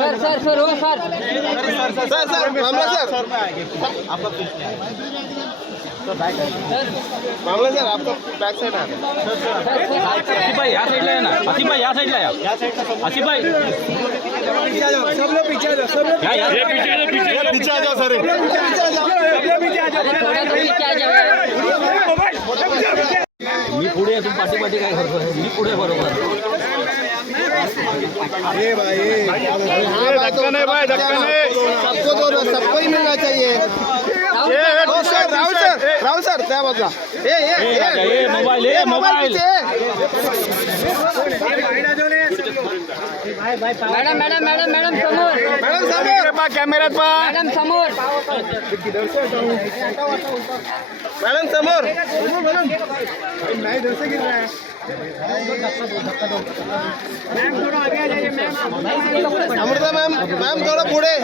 Sir sir sir हो sir sir sir मामला sir मामला सर आपका बैक साइड आ आसिफभाई या साईडला या ना आसिफभाई या साईडला या आसिफभाई सब लोग पीछे आ जाओ। सब लोग पीछे पीछे आ जाओ। सर अरे थोडा तो पीछे आ जाओ। मी पुढे असून तू पाठी पाठी काय करतो मी पुढे बरोबर ये भाई। धक्का नहीं भाई धक्का नहीं। सबको दो सबको ही मिलना चाहिए। राहुल सर राहुल सर त्या बाजूला ए मोबाईल, ए, mobile. Madam madam madam madam समोर। मॅडम समोर। कॅमेऱ्यात पहा मॅडम समोर। मॅडम समोर। अमृता मॅम मॅम थोडा पुढे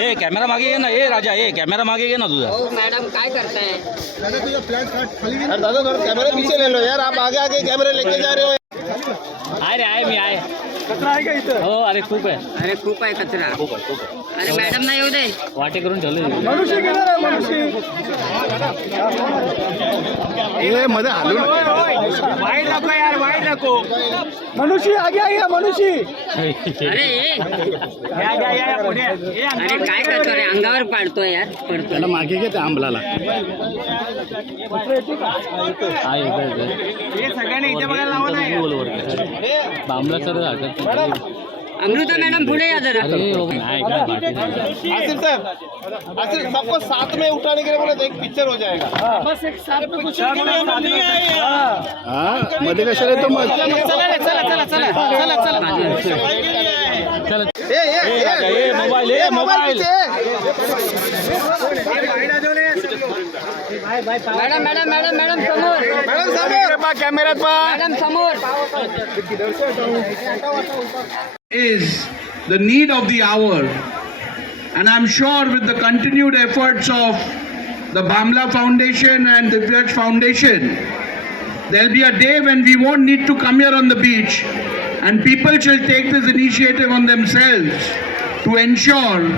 ए कॅमेरा मागे घे ना? ए राजा ए कॅमेरा मागे घे ना तुझा? हो मॅडम काय करताय? दादा थोड़ा कैमरा पीछे ले लो यार। आप आगे आगे कैमरे लेके जा रहे हो। आहे आहे मी आहे. कचरा आहे का इथं? हो अरे खूप आहे. अरे खूप आहे कचरा. खूप आहे खूप आहे. अरे मॅडम नाही येऊ दे. वाटे करून ठेवले मनुष्यमध्ये हालू वाईट नको यार वाईट नको. मनुष्य आगे आई मनुष्य. अरे अरे काय करतो रे? अंगावर पाडतोय यार पडतो त्याला मागे घे आंबलाला. सगळ्यांनी इथे बघायला या जरा अरे हो, नाही काय बाकी नाही. आसिफ सर आसिफ सबको साथ में उठाने के लिए बोले तो एक पिक्चर हो जाएगा। बस एक साथ में कुछ मध्ये कशाला येतो मग चल ए ए ए, राजा, ए, मोबाईल, ए, mobile. Madam madam madam madam समोर मॅडम समोर कॅमेऱ्यात पहा मॅडम समोर is the need of the hour. And I'm sure with the continued efforts of the Bamla Foundation and the Vyaj Foundation, there'll be a day when we won't need to come here on the beach and people shall take this initiative on themselves to ensure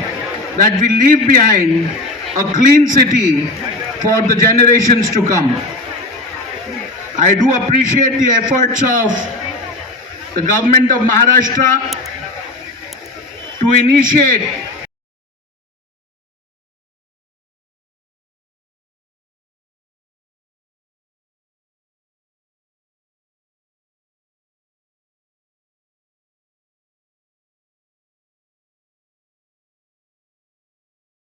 that we leave behind a clean city for the generations to come. I do appreciate the efforts of the government of Maharashtra to initiate